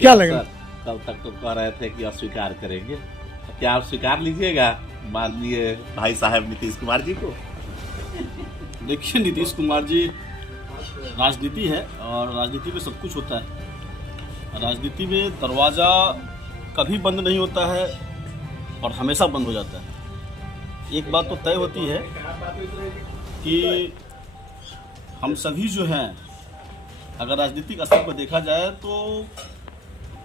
क्या लगेगा? कल तक तो कह रहे थे कि अस्वीकार करेंगे, क्या आप स्वीकार लीजिएगा माननीय भाई साहब नीतीश कुमार जी को? देखिए, नीतीश कुमार जी, राजनीति है और राजनीति में सब कुछ होता है। राजनीति में दरवाज़ा कभी बंद नहीं होता है और हमेशा बंद हो जाता है। एक बात तो तय होती है कि हम सभी जो हैं, अगर राजनीतिक स्तर पर देखा जाए तो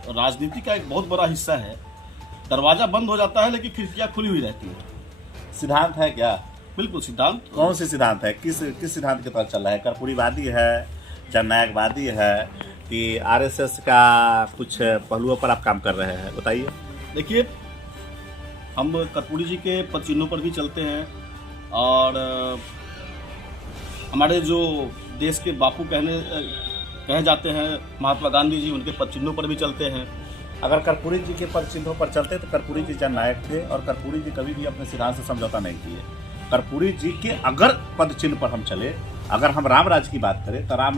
राजनीति का एक बहुत बड़ा हिस्सा है। दरवाज़ा बंद हो जाता है लेकिन खिड़कियाँ खुली हुई रहती हैं। सिद्धांत है क्या? बिल्कुल सिद्धांत। कौन सी सिद्धांत है? किस सिद्धांत के तहत चल रहा है? कर्पूरीवादी है, जननायकवादी है कि आरएसएस का कुछ पहलुओं पर आप काम कर रहे हैं? बताइए। देखिए, हम कर्पूरी जी के पद चिन्हों पर भी चलते हैं और हमारे जो देश के बापू कहे जाते हैं महात्मा गांधी जी, उनके पद चिन्हों पर भी चलते हैं। अगर कर्पूरी जी के पद चिन्हों पर चलते तो कर्पूरी जी जननायक थे और कर्पूरी जी कभी भी अपने सिद्धांत से समझौता नहीं किए। कर्पूरी जी के अगर पद चिन्ह पर हम चले, अगर हम राम राज की बात करें तो राम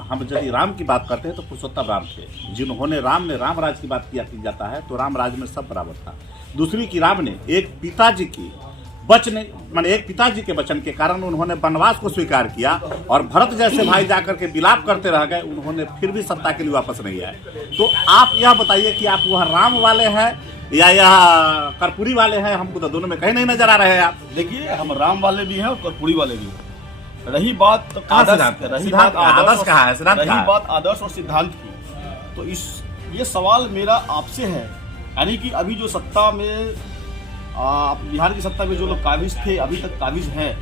हम यदि राम की बात करते हैं तो पुरुषोत्तम राम थे। जिन्होंने राम ने राम राज की बात किया की जाता है तो राम राज में सब बराबर था। दूसरी की राम ने एक पिताजी के वचन के कारण उन्होंने वनवास को स्वीकार किया और भरत जैसे भाई जाकर के विलाप करते रह गए, उन्होंने फिर भी सत्ता के लिए वापस नहीं आए। तो आप यह बताइए कि आप वह राम वाले हैं या यह कर्पूरी वाले हैं? हमको तो दोनों में कहीं नहीं नजर आ रहे हैं आप। देखिए, हम राम वाले भी हैं और कर्पूरी वाले भी हैं। रही बात आदर्श कहाँ है? रही बात आदर्श और सिद्धांत की, तो ये सवाल मेरा आपसे है, यानी कि अभी जो सत्ता में बिहार की सत्ता में जो लोग काबिज थे, अभी तक काबिज हैं,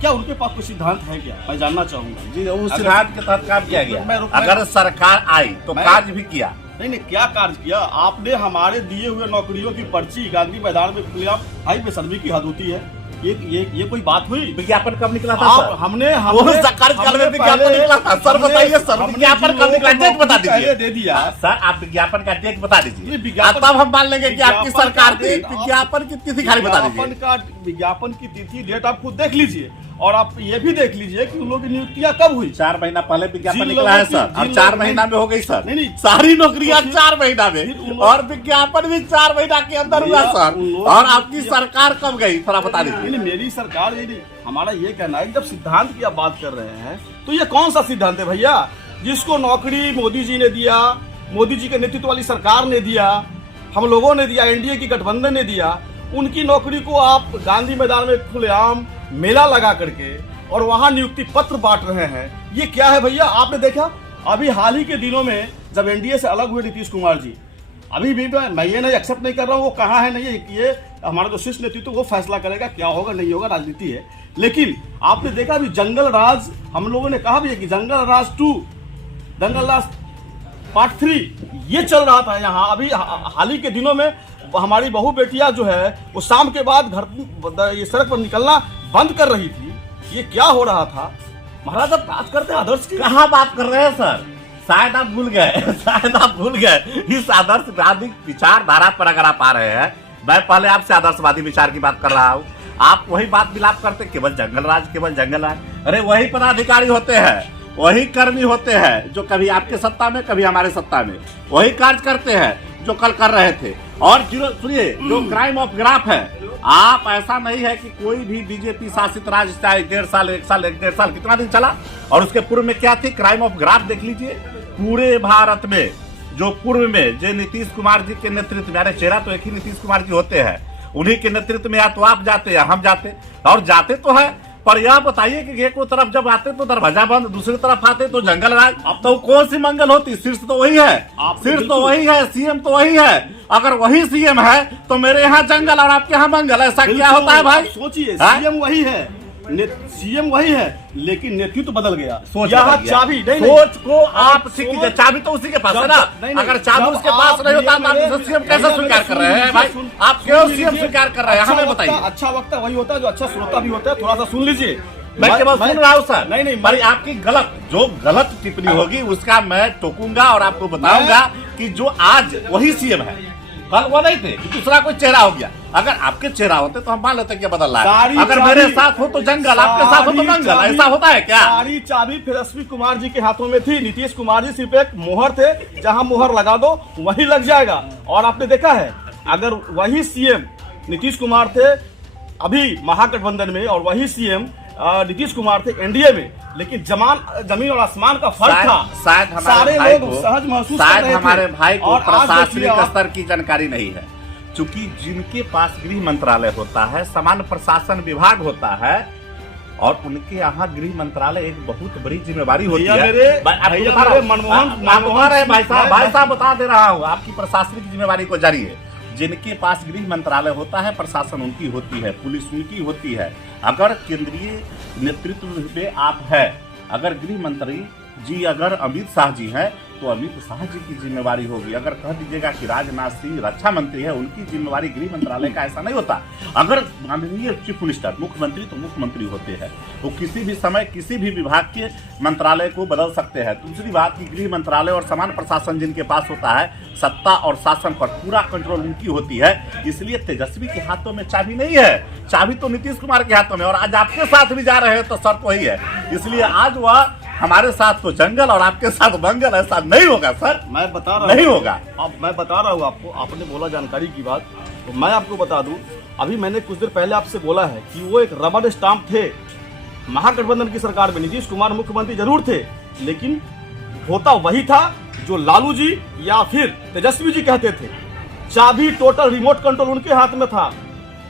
क्या उनके पास कोई सिद्धांत है क्या? मैं जानना चाहूंगा। जी, उस सिद्धांत के तहत काम किया गया। अगर सरकार आई तो कार्य भी किया। नहीं, क्या कार्य किया? आपने हमारे दिए हुए नौकरियों की पर्ची गांधी मैदान में खुली, आप भाई बेशर्मी की हद होती है। ये कोई बात हुई? विज्ञापन कब निकला था सर? हमने विज्ञापन निकला था सर, बताइए सर, विज्ञापन कब निकला? डेट बता दीजिए। दे दिया सर, आप विज्ञापन का डेट बता दीजिए, तब हम मान लेंगे कि आपकी सरकार थी। विज्ञापन की तिथि खाली बता दीजिए। विज्ञापन की तिथि, डेट आप खुद देख लीजिए और आप ये भी देख लीजिए कि उन लोगों की नियुक्तियां कब हुई। 4 महीना पहले विज्ञापन निकला है सर, अब 4 महीना में हो गई सर। नहीं, सारी नौकरियां 4 महीना में और विज्ञापन भी 4 महीना के अंदर हुआ सर। और आपकी सरकार कब गई, थोड़ा बता दीजिए। मेरी सरकार, हमारा ये कहना है, जब सिद्धांत की आप बात कर रहे हैं तो ये कौन सा सिद्धांत है भैया? जिसको नौकरी मोदी जी ने दिया, मोदी जी के नेतृत्व वाली सरकार ने दिया, हम लोगों ने दिया, एनडीए की गठबंधन ने दिया, उनकी नौकरी को आप गांधी मैदान में खुलेआम मेला लगा करके और वहां नियुक्ति पत्र बांट रहे हैं। ये क्या है भैया? आपने देखा अभी हाल ही के दिनों में जब एनडीए से अलग हुए नीतीश कुमार जी, अभी भी मैं ये नहीं एक्सेप्ट नहीं कर रहा हूँ वो कहाँ है, नहीं, ये हमारा जो शीर्ष नेतृत्व वो फैसला करेगा क्या होगा नहीं होगा, राजनीति है। लेकिन आपने देखा अभी जंगल राज, हम लोगों ने कहा भी है कि जंगल राज 2, जंगल राज पार्ट 3 ये चल रहा था यहाँ। अभी हाल ही के दिनों में हमारी बहू बेटियां जो है वो शाम के बाद घर ये सड़क पर निकलना बंद कर रही थी। ये क्या हो रहा था? महाराज, अब बात करते हैं आदर्श की। कहाँ बात कर रहे हैं सर? शायद आप भूल गए इस आदर्शवादी विचारधारा पर अगर आप आ रहे हैं, मैं पहले आपसे आदर्शवादी विचार की बात कर रहा हूँ, आप वही बात मिलाप करते, केवल जंगल राज। अरे वही पदाधिकारी होते हैं, वही कर्मी होते हैं जो कभी आपके सत्ता में कभी हमारे सत्ता में वही कार्य करते हैं जो कल कर रहे थे। और सुनिए, जो क्राइम ऑफ ग्राफ है, आप ऐसा नहीं है कि कोई भी बीजेपी शासित राज्य चाहे 1.5 साल 1 साल 1.5 साल कितना दिन चला, और उसके पूर्व में क्या थी? क्राइम ऑफ ग्राफ देख लीजिए। पूरे भारत में जो पूर्व में जो नीतीश कुमार जी के नेतृत्व में, अरे चेहरा तो एक ही नीतीश कुमार जी होते हैं, उन्हीं के नेतृत्व में या तो आप जाते या हम जाते, और जाते तो है, पर यह बताइए कि एक तरफ जब आते तो दरवाजा बंद, दूसरी तरफ आते तो जंगल राज। अब तो कौन सी मंगल होती? शीर्ष तो वही है, शीर्ष तो वही है, सीएम तो वही है। अगर वही सीएम है तो मेरे यहाँ जंगल और आपके यहाँ मंगल, ऐसा क्या होता है भाई? सोचिए, सीएम वही है, सीएम वही है, लेकिन नेतृत्व बदल गया। यहाँ चाबी नहीं, सोच को आप चाबी तो उसी के पास है ना। अगर चाबी उसके पास नहीं होता तो आप सीएम कैसे स्वीकार कर रहे हैं भाई? आप क्यों सीएम स्वीकार कर रहे हैं, हमें बताइए। अच्छा वक्ता वही होता है जो अच्छा श्रोता भी होता है। थोड़ा सा सुन लीजिए, मैं केवल सुन रहा हूँ सर। नहीं, पर आपकी गलत टिप्पणी होगी उसका मैं टोकूंगा और आपको बताऊंगा कि जो आज वही सीएम है, कल वो नहीं थे, दूसरा कोई चेहरा हो गया। अगर आपके चेहरा होते तो हम मान लेते क्या बदल रहा सारी है। अगर चाबी- मेरे साथ हो तो जंगल, आपके साथ हो तो जंगल, ऐसा होता है क्या? सारी चाबी तेजस्वी कुमार जी के हाथों में थी। नीतीश कुमार जी सिर्फ एक मोहर थे, जहां मोहर लगा दो वही लग जाएगा। और आपने देखा है, अगर वही सीएम नीतीश कुमार थे अभी महागठबंधन में, और वही सीएम नीतीश कुमार थे एनडीए में, लेकिन जमीन और आसमान का फर्क था। शायद सारे हमारे भाई लोग को सहज महसूस कर शायद रहे थे। हमारे भाई को और आज देखिए प्रशासनिक आप- स्तर की जानकारी नहीं है, चूंकि जिनके पास गृह मंत्रालय होता है, सामान्य प्रशासन विभाग होता है, और उनके यहाँ गृह मंत्रालय एक बहुत बड़ी जिम्मेवारी होती भैया है। मेरे- आपको भैया बता रहा मेरे हूं, मनमोहन- आप बता रहे हैं भाई मैं- साहब बता दे रहा हूँ, आपकी प्रशासनिक जिम्मेवारी को जारी है। जिनके पास गृह मंत्रालय होता है, प्रशासन उनकी होती है, पुलिस उनकी होती है। अगर केंद्रीय नेतृत्व में आप है, अगर गृह मंत्री जी अगर अमित शाह जी हैं, तो अमित शाह जी की जिम्मेवारी होगी। अगर कह दीजिएगा कि राजनाथ सिंह रक्षा मंत्री है, उनकी जिम्मेवारी गृह मंत्रालय का, ऐसा नहीं होता। अगर माननीय चीफ मिनिस्टर मुख्यमंत्री तो मुख्यमंत्री होते हैं, वो किसी भी समय किसी भी विभाग के मंत्रालय को बदल सकते हैं। दूसरी बात कि गृह मंत्रालय और सामान्य प्रशासन जिनके पास होता है, सत्ता और शासन पर पूरा कंट्रोल उनकी होती है। इसलिए तेजस्वी के हाथों में चाबी नहीं है, चाबी तो नीतीश कुमार के हाथों में। और आज आपके साथ भी जा रहे हैं तो शर्त वही है, इसलिए आज वह हमारे साथ तो जंगल और आपके साथ मंगल। ऐसा नहीं होगा सर, मैं बता रहा नहीं होगा। अब मैं बता रहा हूँ आपको, आपने बोला जानकारी की बात, तो मैं आपको बता दूं, अभी मैंने कुछ देर पहले आपसे बोला है कि वो एक रबर स्टाम्प थे महागठबंधन की सरकार में। नीतीश कुमार मुख्यमंत्री जरूर थे, लेकिन होता वही था जो लालू जी या फिर तेजस्वी जी कहते थे। चाबी टोटल रिमोट कंट्रोल उनके हाथ में था।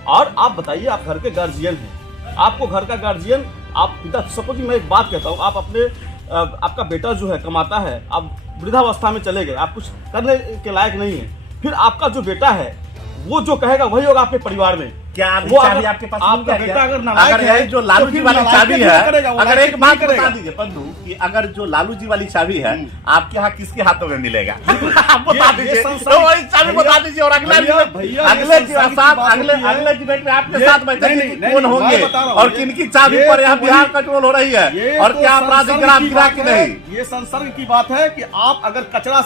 और आप बताइए, आप घर के गार्जियन हैं, आपको घर का गार्जियन, आप पिता, सपोज मैं एक बात कहता हूँ, आप अपने आपका बेटा जो है कमाता है, आप वृद्धावस्था में चले गए, आप कुछ करने के लायक नहीं है, फिर आपका जो बेटा है वो जो कहेगा वही होगा आपके परिवार में। क्या वो चाबी अगर आपके पास आपका नहीं है बेटा क्या? अगर नालायक अगर है, है जो लालू तो जी फिर वाली नालायक चाबी नहीं है, करेगा, वो अगर नालायक एक बात नहीं बता करेगा। दीजिए पंडू कि अगर जो लालू जी वाली चाबी है आपके यहाँ किसके हाथों में मिलेगा? आप बता ये दीजिए, संसार- तो वही चाबी भैया- बता दीजिए। और अगला भैया- डिबेट- भैया, ये अगले के संसार की साथ बात अगले होती है। अगले डिबेट में आपके ये- साथ बैठेंगे नहीं, कि नहीं, कौन नहीं, होंगे मैं बता रहा हूँ, और ये- किनकी चाबी ये पर यहाँ तो बिहार वही- कंट्रोल हो रही है ये और तो क्या अपराधिक संसर्ग ग्राम की गिरा बात कि है। नहीं। ये संसर्ग की बात है कि आप अगर कचरा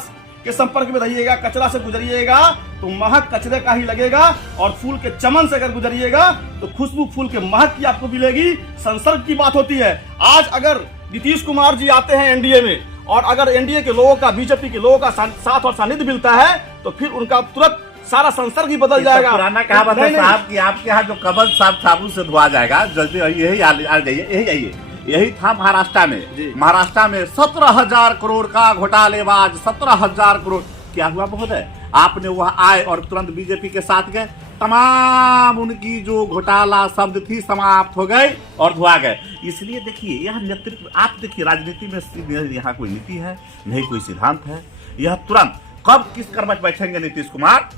के संपर्क में रहिएगा, कचरा से गुजरिएगा तो महक कचरे का ही लगेगा, और फूल के चमन से अगर गुजरिएगा तो खुशबू फूल के महक की आपको मिलेगी। संसर्ग की बात होती है। आज अगर नीतीश कुमार जी आते हैं एनडीए में, और अगर एनडीए के लोगों का, बीजेपी के लोगों का साथ और सानिध्य मिलता है, तो फिर उनका तुरंत सारा संसर्ग ही बदल जाएगा। पुराना कहावत है नहीं, नहीं। साहब कि आपके यहाँ जो कबल साफ साबुन से धोआ जाएगा, जल्दी यही आ जाइए, यही आइए। यही था महाराष्ट्र में। महाराष्ट्र में 17,000 करोड़ का घोटालेबाज, 17,000 करोड़। क्या हुआ महोदय? आपने वहां आए और तुरंत बीजेपी के साथ गए, तमाम उनकी जो घोटाला शब्द थी समाप्त हो गए और धुआ गए। इसलिए देखिए, यह नेतृत्व, आप देखिए राजनीति में यहाँ कोई नीति है नहीं, कोई सिद्धांत है। यह तुरंत कब किस करवट बैठेंगे नीतीश कुमार,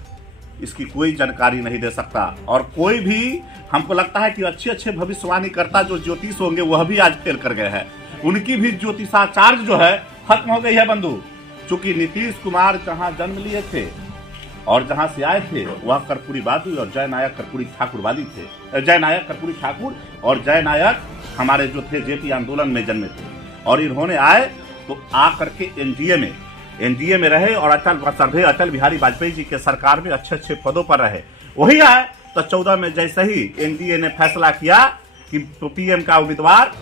इसकी कोई जानकारी नहीं दे सकता। और कोई भी, हमको लगता है कि अच्छे अच्छे भविष्यवाणी करता जो ज्योतिष होंगे वह भी आज फेल कर गए हैं। उनकी भी ज्योतिषाचार्य जो है खत्म हो गई है बंधु। चूंकि नीतीश कुमार जहां जन्म लिए थे और जहां से आए थे वह कर्पूरी बादू और जय नायक कर्पूरी ठाकुरवादी थे। जय नायक कर्पूरी ठाकुर और जय नायक हमारे जो थे जेपी आंदोलन में जन्मे थे। और इन्होंने आए तो आ करके एनडीए में रहे और अटल बिहारी वाजपेयी जी के सरकार में अच्छे अच्छे पदों पर रहे। वही आए तो 14 में जैसे ही एनडीए ने फैसला किया कि पीएम का उम्मीदवार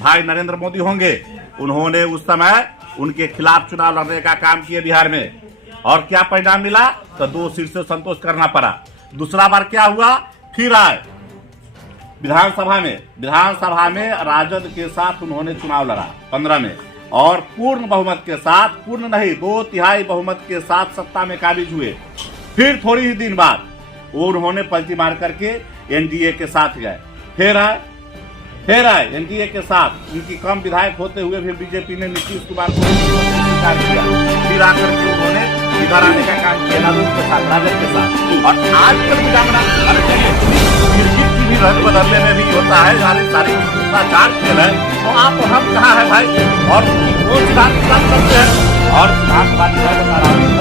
भाई नरेंद्र मोदी होंगे, उन्होंने उस समय उनके खिलाफ चुनाव लड़ने का काम किए बिहार में। और क्या परिणाम मिला? तो 2 सीट से संतोष करना पड़ा। दूसरा बार क्या हुआ? फिर आए विधानसभा में राजद के साथ उन्होंने चुनाव लड़ा 15 में, और पूर्ण बहुमत के साथ, पूर्ण नहीं 2/3 बहुमत के साथ सत्ता में काबिज हुए। फिर थोड़ी ही दिन बाद वो उन्होंने पलटी मार करके एनडीए के साथ गए। फिर आए एनडीए के साथ। उनकी कम विधायक होते हुए भी बीजेपी ने नीतीश कुमार को स्वीकार किया। फिर आकर के उन्होंने इधर आने का काम किया लालू के साथ, राजद के साथ। और आज तक भी रंग बदलने में भी होता है, सारी भ्रष्टाचार खेल है। तो आप हम कहाँ है भाई? और वो सिद्धांत करते हैं और सिद्धांत बात बता रहा हूँ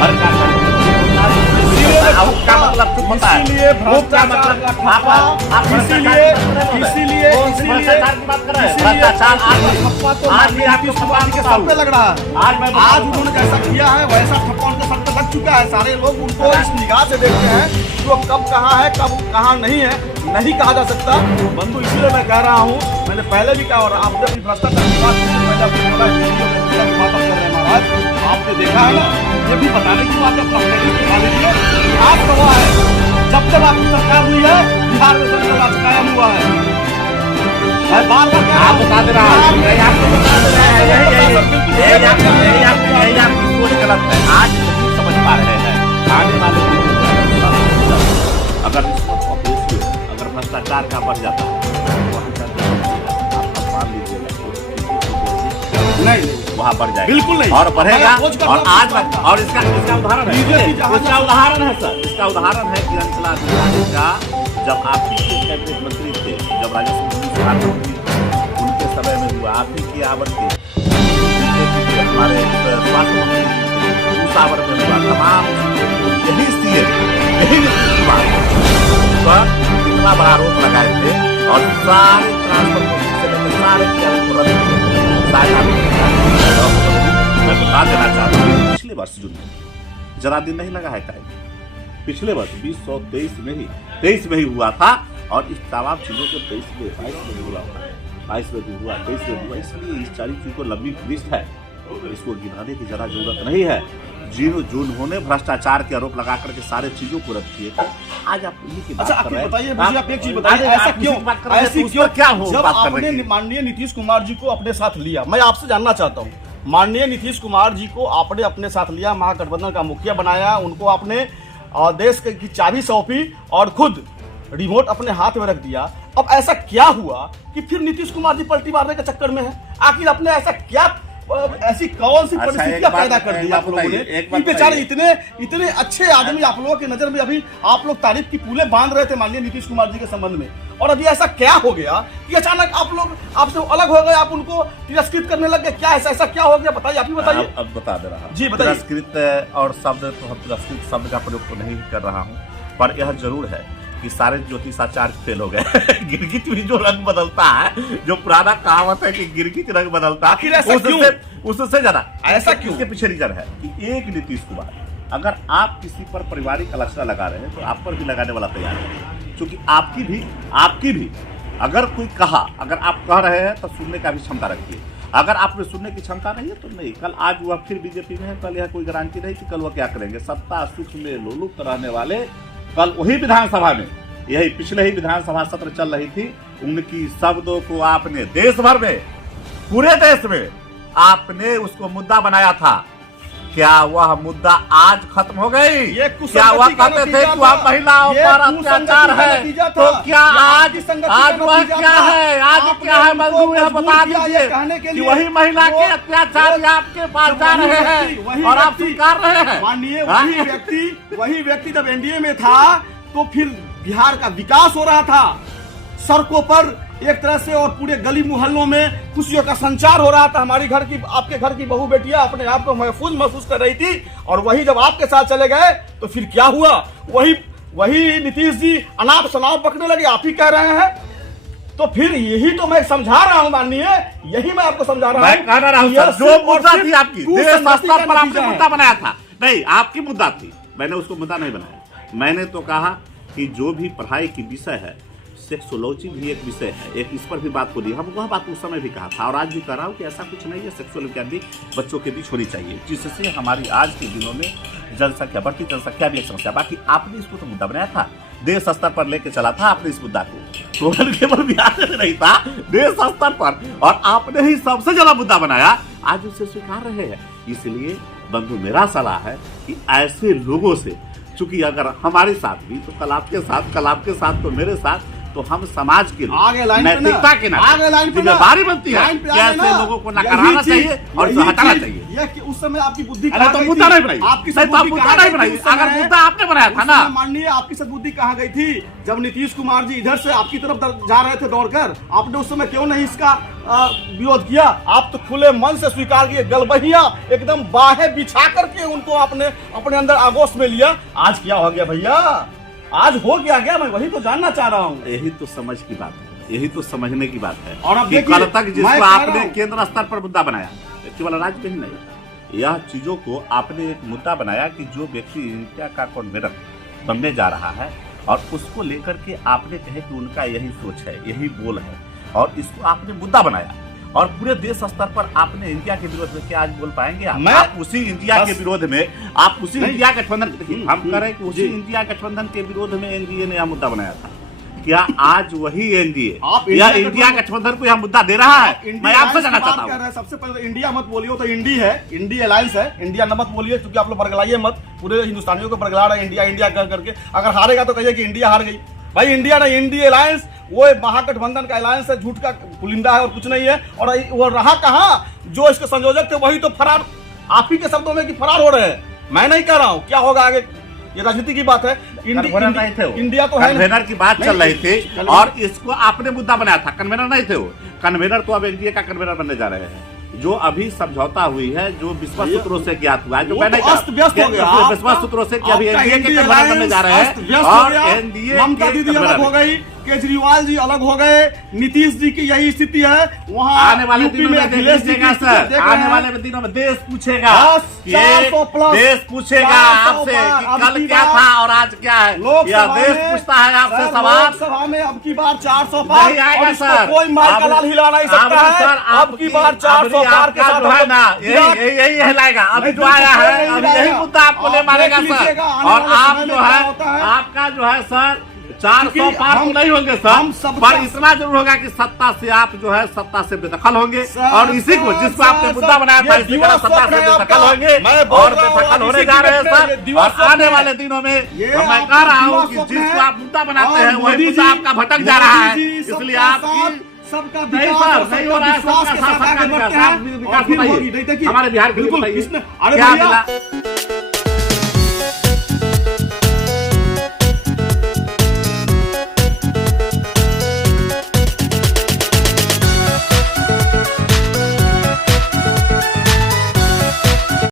हर का मतलब चुप होता है? इसीलिए वो क्या मतलब आप इसीलिए भ्रष्टाचार की बात कर रहे हैं? इसीलिए भ्रष्टाचार आज भी आपको नीतीश कुमार जी के सर पे लग रहा है। आज उन्होंने जैसा किया है वैसा ठप्पा उनके सर पे लग चुका है। सारे लोग उनको इस निगाह से देखते हैं कि वो कब कहाँ है कब कहाँ नहीं है, नहीं कहा जा सकता। बंधु इसीलिए मैं कह रहा हूँ, मैंने पहले भी कहा और आपने भी भ्रष्टाचार की बात की, मैंने आपको बोला बात कर रहे हैं महाराज, आपने देखा है ना, ये भी बताने की बात है। दिखा लीजिए, आप गवाह है, जब तक आपकी सरकार हुई है बिहार में सबसे राज कायम हुआ है। बार बार आप बता दे रहा हूँ, यही आपको बता दे रहे हैं, यही आपकी सोच गलत है। आज नहीं समझ पा रहे हैं आने वाले अगर रिश्वत और पेशी अगर भ्रष्टाचार का बढ़ जाता है आप मान लीजिएगा नहीं वहाँ बढ़ जाएगा, बिल्कुल नहीं, और बढ़ेगा। और आज और इसका उदाहरण है, इसका उदाहरण है सर, इसका उदाहरण है किरण कला अधिकारी का। जब आप ही के कैबिनेट मंत्री थे, जब राजस्व मंत्री उनके समय में हुआ, आप ही की आवृत्ति हमारे स्वास्थ्य मंत्री उस आवृत्ति में हुआ, तमाम यही सीएम यही नीतीश कुमार पर इतना बड़ा आरोप लगाए थे और सारे ट्रांसफर से लेकर सारे को रद्द मैं बता देना चाहता हूँ, पिछले वर्ष जून में जरा दिन नहीं लगा है टाइम, पिछले वर्ष 2023 में ही हुआ था और इस तमाम चीजों को 22 में हुआ, 22 में भी हुआ, 23 में हुआ। इसलिए इस सारी चीज को लंबी लिस्ट है, इसको गिनाने की जरा जरूरत नहीं है। जिन्होंने भ्रष्टाचार के आरोप लगा करके सारे चीजों को रद्द किए थे, आज आप उन्हीं की बात कर रहे हैं। बताइए मुझे, आप एक चीज बताइए, ऐसा क्यों, ऐसी क्यों, क्या हो जब आपने माननीय नीतीश कुमार जी को अपने साथ लिया, मैं आपसे जानना चाहता हूँ, माननीय नीतीश कुमार जी को आपने अपने साथ लिया, महागठबंधन का मुखिया बनाया, उनको आपने देश की चाबी सौंपी और खुद रिमोट अपने हाथ में रख दिया। अब ऐसा क्या हुआ कि फिर नीतीश कुमार जी पलटी मारने के चक्कर में है? आखिर आपने ऐसा क्या, ऐसी कौन सी परिस्थितियां पैदा कर दी आप लोगों ने? बेचारे इतने अच्छे आदमी आप लोगों की नजर में, अभी आप लोग तारीफ की पुलें बांध रहे थे माननीय नीतीश कुमार जी के संबंध में, और अभी ऐसा क्या हो गया कि अचानक आप लोग आपसे अलग हो गए, आप उनको तिरस्कृत करने लग गए? क्या ऐसा क्या हो गया, बताइए, आप ही बताइए। अब बता दे रहा हूँ जी, बताइए। तिरस्कृत और शब्द तो तिरस्कृत शब्द का प्रयोग तो नहीं कर रहा हूँ, पर यह जरूर है कि सारे ज्योतिषाचार्य फेल हो गए। गिरगिट भी जो रंग बदलता है, जो पुराना कहावत है कि गिरगिट रंग बदलता है, उससे ज्यादा ऐसा क्यों? इसके पीछे रीजन है कि एक नीतीश कुमार, अगर आप किसी पर पारिवारिक आलोचना लगा रहे हैं तो आप पर भी लगाने वाला तैयार है, क्योंकि आपकी भी अगर कोई कहा, अगर आप कह रहे हैं तो सुनने का भी क्षमता रखिए। अगर आप में सुनने की क्षमता नहीं है तो नहीं, कल आज वह फिर बीजेपी में है, कल यह कोई गारंटी नहीं कि कल वह क्या करेंगे। सत्ता सुख में लोलुप्त रहने वाले कल वही विधानसभा में, यही पिछले ही विधानसभा सत्र चल रही थी, उनकी शब्दों को आपने देश भर में, पूरे देश में आपने उसको मुद्दा बनाया था। क्या वह मुद्दा आज खत्म हो गई? क्या वह कहते थे कि वह महिलाओं पर अत्याचार है, तो क्या आज वह क्या है? आज क्या है मंजू, यह बता दीजिए कि वही महिला के अत्याचार आपके पास जा रहे हैं और आप स्वीकार रहे हैं। माननीय वही व्यक्ति जब एनडीए में था तो फिर बिहार का विकास हो रहा था, सड़कों पर एक तरह से और पूरे गली मोहल्लों में खुशियों का संचार हो रहा था। हमारी घर की, आपके घर की बहू बेटियां अपने आप को महफूज कर रही थी, और वही जब आपके साथ चले गए तो फिर क्या हुआ? वही नीतीश जी अनाप शनाप पकड़ने लगे, आप ही कह रहे हैं। तो फिर यही तो मैं समझा रहा हूं माननीय, यही मैं आपको समझा रहा हूं। मैं कह रहा हूं जो मुद्दा थी आपकी, देश स्तर पर आपने मुद्दा बनाया था, नहीं आपकी मुद्दा थी, मैंने उसको मुद्दा नहीं बनाया। मैंने तो कहा कि जो भी पढ़ाई की विषय है, सेक्सोलॉजी भी एक विषय है, एक इस पर भी बात हो रही है। हम वह बात उस समय भी कहा था और आज भी कह रहा हूँ कि ऐसा कुछ नहीं है, सेक्सुअल इक्वालिटी बच्चों के बीच होनी चाहिए, जिससे हमारी आज के दिनों में जनसंख्या, बढ़ती जनसंख्या भी एक समस्या। बाकी आपने इसको तो मुद्दा बनाया था, देश स्तर पर लेके चला था आपने इस मुद्दा को, केवल बिहार में नहीं था, देश स्तर पर, और आपने ही सबसे ज्यादा मुद्दा बनाया, आज उसे स्वीकार रहे हैं। इसलिए बंधु मेरा सलाह है कि ऐसे लोगों से, चूंकि अगर हमारे साथ भी तो कल आपके साथ तो मेरे साथ, तो हम समाज के नैतिकता के नाते जिम्मेदारी बनती है कि ऐसे लोगों को नकाराना चाहिए और हटाना चाहिए। ये उस समय आपकी बुद्धि तो मुद्दा नहीं बनाई, आपकी मुद्दा नहीं बनाई, अगर मुद्दा आपने बनाया था ना। माननीय आपकी सद्बुद्धि कहाँ गई थी जब नीतीश कुमार जी इधर से आपकी तरफ जा रहे थे दौड़कर? आपने उस समय क्यों नहीं इसका विरोध किया? आप तो खुले मन से स्वीकार किए, गलबहिया एकदम बाहें बिछा करके उनको आपने अपने अंदर आगोश में लिया। आज क्या हो गया भैया? आज हो क्या गया, मैं वही तो जानना चाह रहा हूँ। यही तो समझ की बात है, यही तो समझने की बात है। और अब कि देखिए, कल तक मैं जिसको कह रहा आपने हूं- केंद्र स्तर पर मुद्दा बनाया, केवल राज्य में ही नहीं, यह चीजों को आपने एक मुद्दा बनाया कि जो व्यक्ति इंडिया का कन्वेनर बनने जा रहा है और उसको लेकर के आपने कहे कि उनका यही सोच है, यही बोल है, और इसको आपने मुद्दा बनाया और पूरे देश स्तर पर आपने इंडिया के विरोध में क्या आज बोल पाएंगे आप उसी इंडिया के विरोध में, आप उसी इंडिया गठबंधन, देखिए हम कह रहे हैं कि उसी इंडिया गठबंधन के विरोध में एनडीए ने यह मुद्दा बनाया था। क्या आज वही एनडीए या इंडिया गठबंधन को यह मुद्दा दे रहा है? मैं आपसे जानना चाहता हूँ। सबसे पहले इंडिया मत बोलिए, तो इंडी है, इंडी अलायंस है, इंडिया न मत बोलिए, क्योंकि आप लोग बरगलाइए मत, पूरे हिंदुस्तानियों को बरगला रहे हैं इंडिया इंडिया कर करके। अगर हारेगा तो कहिए कि इंडिया हार गई। भाई इंडिया नहीं, इंडी अलायंस वो महागठबंधन का अलायंस है, झूठ का पुलिंदा है और कुछ नहीं है। और वो रहा कहाँ, जो इसके संयोजक थे वही तो फरार, आप ही के शब्दों में कि फरार हो रहे हैं। मैं नहीं कह रहा हूँ, क्या होगा आगे ये राजनीति की बात है। इंडिया तो है, कन्वेनर की बात चल रही थी और इसको आपने मुद्दा बनाया था, कन्वेनर नहीं थे वो। कन्वेनर तो अब एनडीए का कन्वेनर बनने जा रहे हैं। जो अभी समझौता हुई है, जो विश्वास सूत्रों से ज्ञात हुआ है, जो मैंने कहा विश्वास सूत्रों से कि अभी एनडीए के कन्वेनर बनने जा रहे हैं और एनडीए ममता दीदी अलग हो गई, केजरीवाल जी अलग हो गए, नीतीश जी की यही स्थिति है। वहाँ आने वाले दिनों में देखिएगा सर, आने वाले दिनों में देश पूछेगा, 400 प्लस देश पूछेगा आपसे कि कल क्या था और आज क्या है। यह देश पूछता है आपसे सवाल। लोकसभा में अब की बार 400 पार नहीं आएगा सर, कोई मार का लाल हिला नहीं सकता है। अब की बार 400 पार के साथ है ना, यही हिलाएगा। अभी जो आया है अभी यही मुद्दा आपको ले मारेगा सर। और आप जो है, आपका जो है सर 400 पार तो नहीं होंगे सर, पर इतना जरूर होगा कि सत्ता से आप जो है सत्ता से बेदखल होंगे और इसी को जिसको आपने मुद्दा बनाया था इसी का सत्ता से बेदखल होंगे और बेदखल होने जा रहे हैं सर। और आने वाले दिनों में मैं कह रहा हूँ कि जिसको आप मुद्दा बनाते हैं वही मुद्दा आपका भटक जा रहा है। इसलिए आपकी सबका नहीं सर, नहीं हो रहा है, सबका साथ आगे बढ़ते हैं। हमारे बिहार के लिए बताइए क्या मिला।